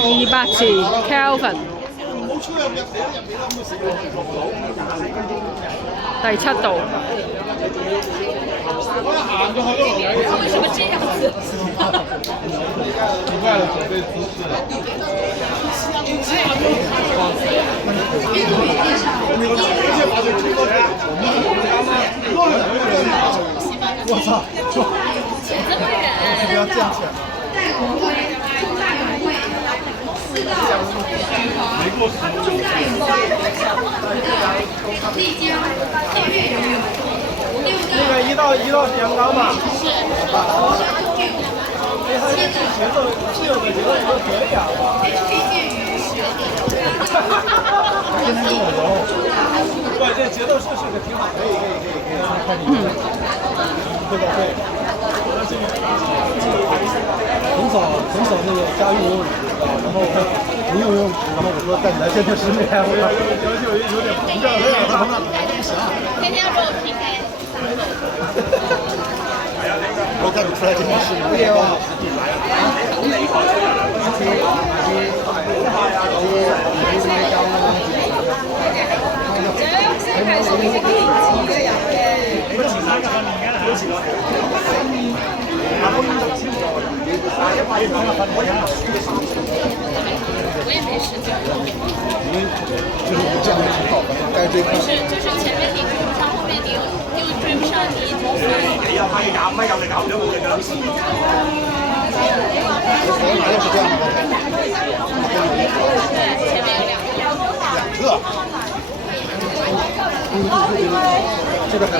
200字 Kelvin，第7度。为什么这样子？奇怪的准备姿势。我操！怎么忍？不要这样讲。没过那个一道阳刚嘛。是。节奏既有的节奏都可以啊。今天跟我揉。对，这节奏是个挺好，可以。这个会。很少那个加入游泳池，然后你游泳池，然后我说在你来这个10年，我有点膨胀，天天要跟我 PK。我带你出来这件事，没有。我也没时间。就是这样挺好的，该追不上。就是前面你追不上，后面你又追不上，你就所以。是这样的。对，前面有2个。这个很。